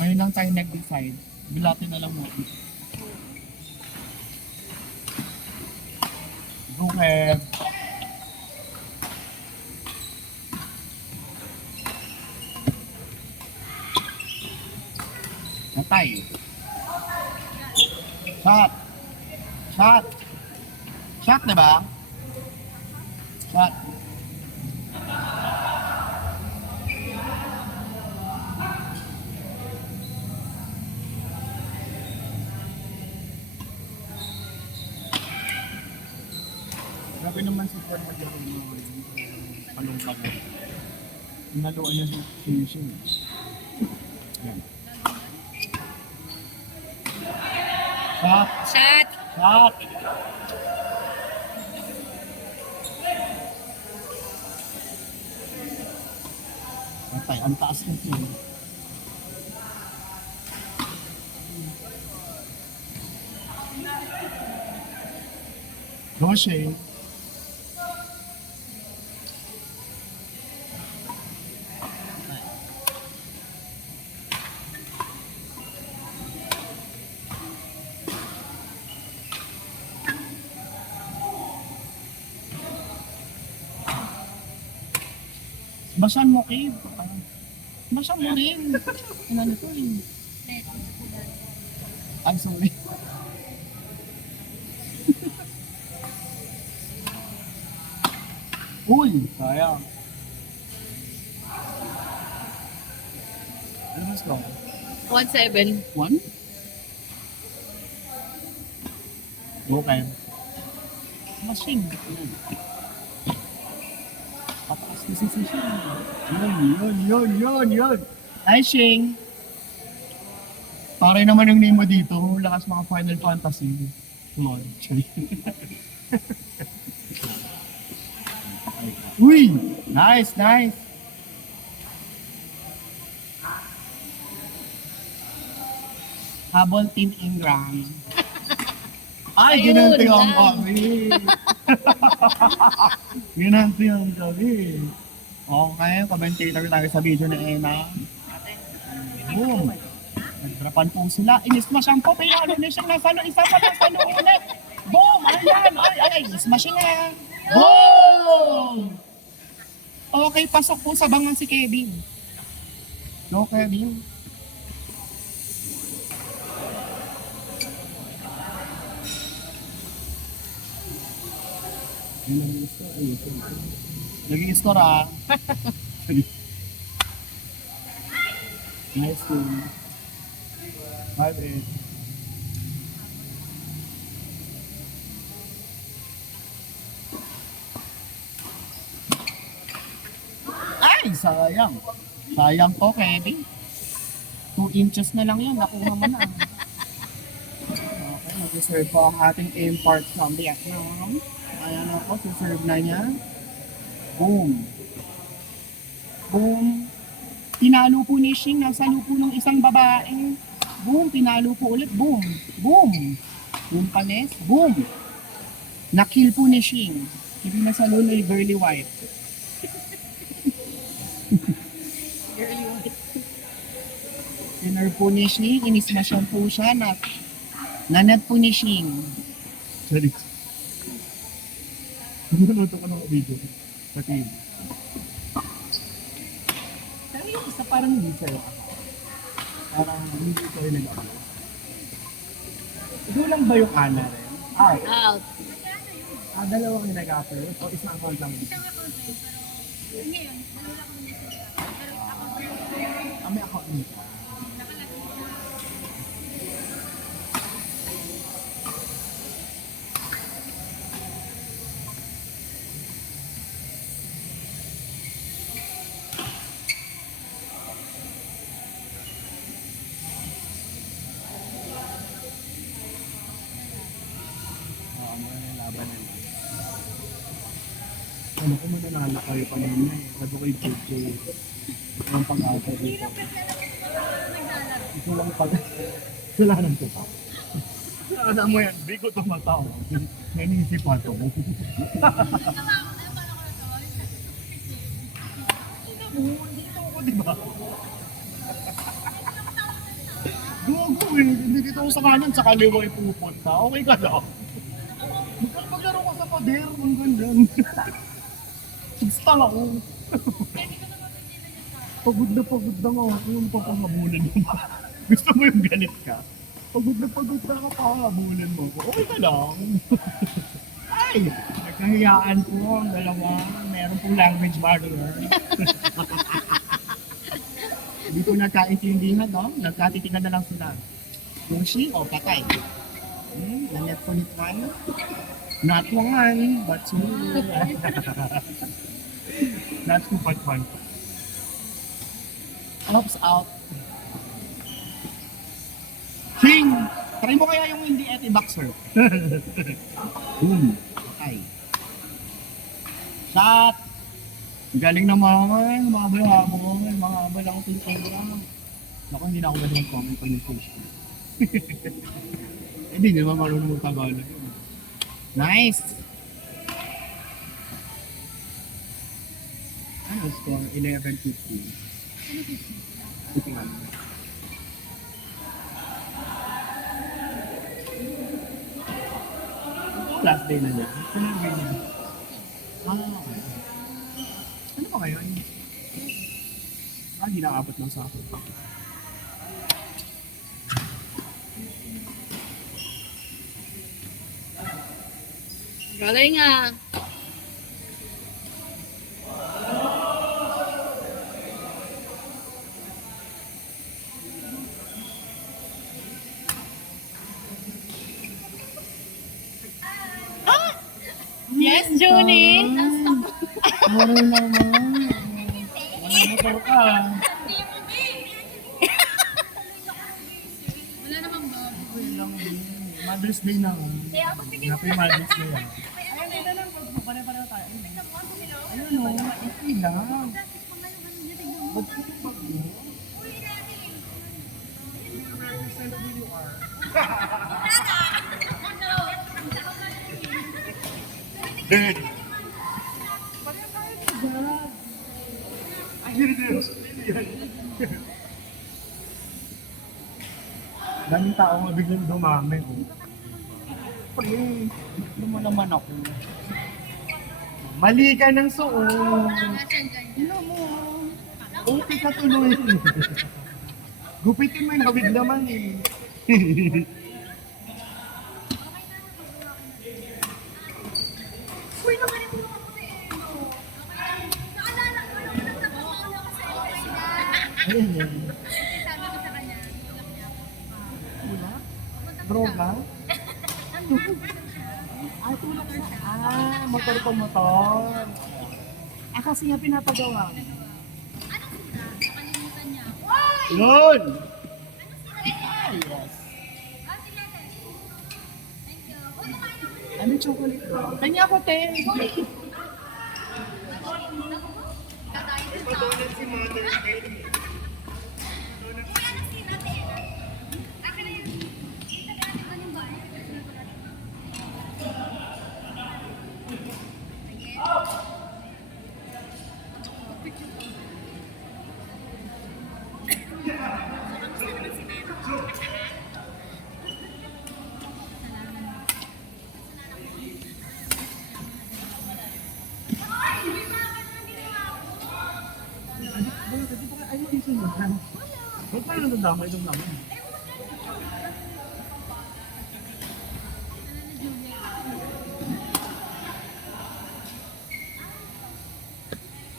Ngayon lang tayo nag-decide. Bilatin na lang mo. Okay. Natay. Shot. Shot. Shot, diba? Shot. Grabe naman si Juan maglaro mo palong-palong. Naluan niya sa finishing. Yan. Shot! Shot! Shot! Patay, ang taas ng team. Roshe. Basan mo, Kid. Basan mo rin. Ano to eh. Ay, sorry. Uy! Sayang. Ano mas ko? 1-7. One? Okay. Machine. Pataas na si Shing. Yun. Hi, Shing. Pare naman yung name mo dito. Lakas mga Final Fantasy. Come on. Uy! Nice. Habol Team Ingram. Ay, Ayun ginanti ang lang. kami. Ginanti ang kami. Okay, commentator tayo sa video ni Ena. Boom! Nagdrapan po sila. Inismash ang po. Pinalo na siyang nasalo. Isa pa nasalo ulit. Boom! Ayan! Ay! Inismash na. Boom! Okay, pasok po sa bangang si Kevin. No, Kevin. Nag-i-score ah. Nice one. 5-8. Ay, sayang. Sayang po, Kevin. 2 inches na lang yan. Nakuha mo na. Okay, mag-reserve po ang ating import from Vietnam. Ayan ako, suserve na niya. Boom. Boom. Tinalo po ni Shing, nasa lupo ng isang babae. Boom, tinalo po ulit. Boom. Boom. Boom panes. Boom. Nakill po ni Shing. Hindi nasa lulo ni Girly White. Dinner po ni Shing, inismasyan po siya. Nanat po ni Shing. Sorry. Nanonood ko ng video. Pati. Pero yung isa parang hindi sa'yo. Parang hindi sa'yo nag-ako. Ikaw lang ba yung Ana rin? Out. Out. Dalawang nag-upload o isang account lang? May account nito. Ano ko mananala kayo pa naman eh. Sabi ko yung JJ. Ito ang pang-asa dito. Ito lang pala. Kailangan ko pa. Alam mo yan, bigo itong mga tao. Nanisip pa ito. Dito ako, di ba? Uy, hindi dito ako sa kanan, sa kaliwa ipupunta. Okay ka lang. Maglaro ka sa pader, ang ganda. Gusto ako. Pagod na nga ako, yung papahabulan mo. Gusto mo yung galit ka? Pagod na ako, papahabulan mo. Okay ka lang. Ay, nagkahiyaan po ang dalawa. Meron pong language barrier. Hindi po nagkaintindihan, no? Nagkatitigan na lang sila. Yung she o patay. Nangyat po nito one. Not one, but two. Not two, but one. Oops, out. King! Try mo kaya yung hindi boxer. Boom. Okay. Shot! Galing naman. Mahabal-habal. Mahabal ako sa Instagram. Naku, hindi na ako pwede mag-comment pag nag-push ko. Hindi naman marunong mag-Tagalog. Nice! Ano score? 11-15. Tingnan. Last day na niya. Ano ba ngayon? Hindi nakabot lang sa akin. Galing ah. Yes, Junie. Moro naman. Motor ka. Wala namang bago. Okay lang din. Mother's Day na. Happy Mother's Day. Ayun o, okay lang. Ba't ito pag mo? Represent who you are. Dead. Ay, hindi. Daming tao nga biglang dumami. Pre, mo naman ako. Mali ka ng suot. Ano mo? Okay ka tuloy. Gupitin mo yung hawid naman eh. Ayun yan. Wala? Droga? Ay, tulak ka. Motor ko motor. Kasi nga pinapagawa. Yun! Ay, yes. Ano chocolate ko? Kanya ko, te. Donut si Mother's Day. Ano yung sinuhan? Ba't pa yung nadamay itong naman?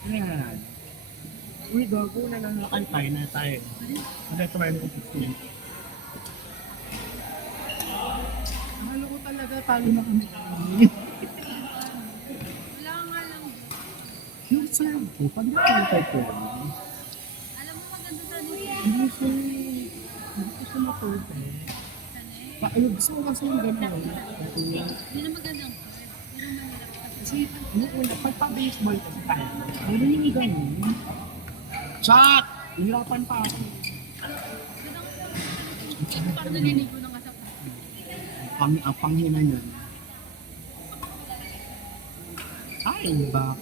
Ayan. Uy, gago na nanakantay na tayo. Kasi ito may 16. Mahalo ko talaga, talo na kami. Wala nga lang. Yung serve ko, pag nakantay ko, Alam mo maganda sa dito. hindi siya ma-perfect. Ayun, gusto ko kasi yung gano'n. Hindi na magandang card. Hindi na mahirap kasi. Kasi, pag pa-baseball kasi tayo, hindi yung gano'n. Shot! Hirapan pa ako. Parang naliligo na nga sa Ang panghina niyan. Ay, ba?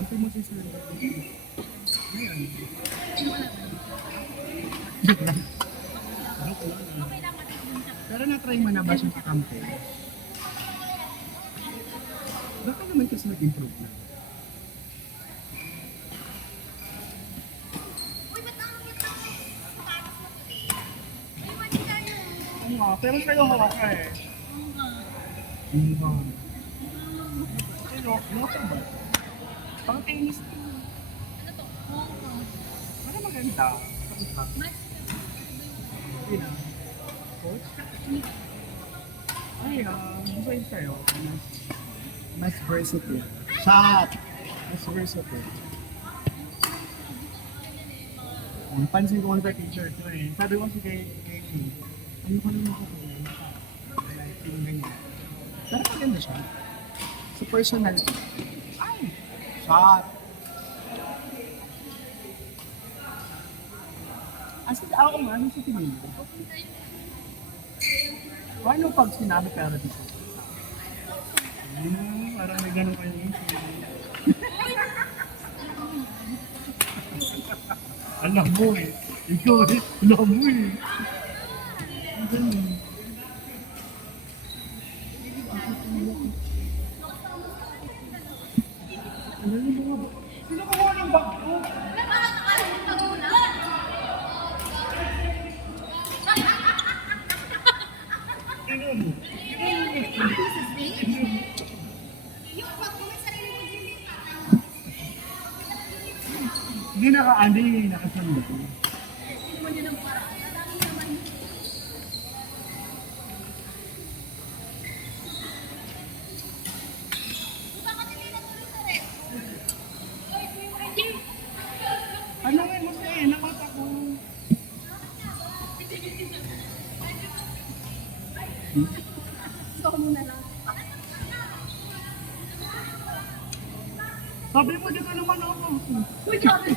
Ang mo si Sir. Ngayon, Ano wala ba? joke lang. Joke lang. Okay lang pati dun sa... Pero na-try mo na ba siyang kakampi? Baka naman kasi nag-improve na. Uy, ba't ang cute ng sapatos mo puti? Uy, mali tayo. Oo nga, pero sa'yo hawak ka eh. Oo nga. Hindi ba? Pero, ano ka ba? Pang tennis na. Ano to? Oo nga. Ano maganda? Sakit ba? Mas... Hindi na. Coach? Ay, gusto yun sa'yo. Mas versatile. Shot! Mas versatile. Pansin ko sa teacher ko eh. Sabi ko si kay ano ko naman ako eh. Like, yung ganyan. Pero maganda siya. Sa personal. Ay! Shot! Ako nga, ano sa tingin mo? Paano pag sinabi ka rin dito? Parang may ganun kayo yun. Alam mo eh. Ikaw eh. Alam mo eh. Ang ganun. Ano yung mga ba? Sino kumuha ng bag ko? Tingnan mo. Hindi naka-ano eh. Nakasando ko. Ano nga mo siya eh. Nakata ko. Gusto ko muna lang. Sabi mo, di ka naman ako. Uy, grabe.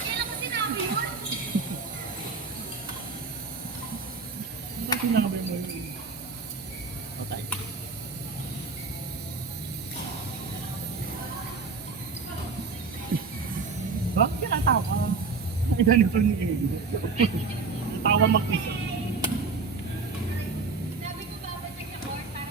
Kailan ko sinabi yun? Ano sinabi mo yun? Okay. Bakit ka natawa? Ay, ganito ni Amy. Natawa mag-isa. Sabi ko ba, ba't nag-report para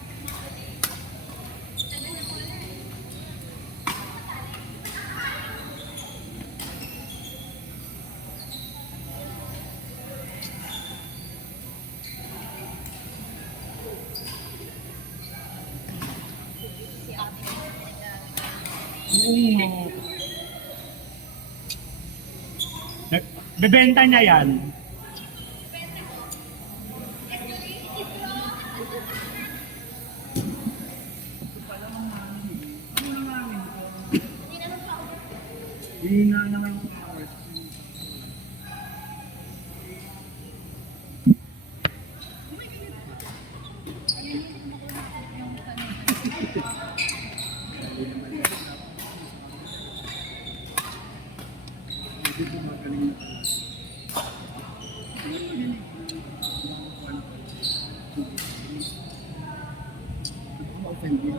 Oo. Bebenta niya yan. Hindi na naman yung hours. Hindi ko magaling na. Ma-offend din.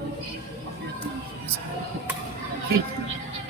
Hate.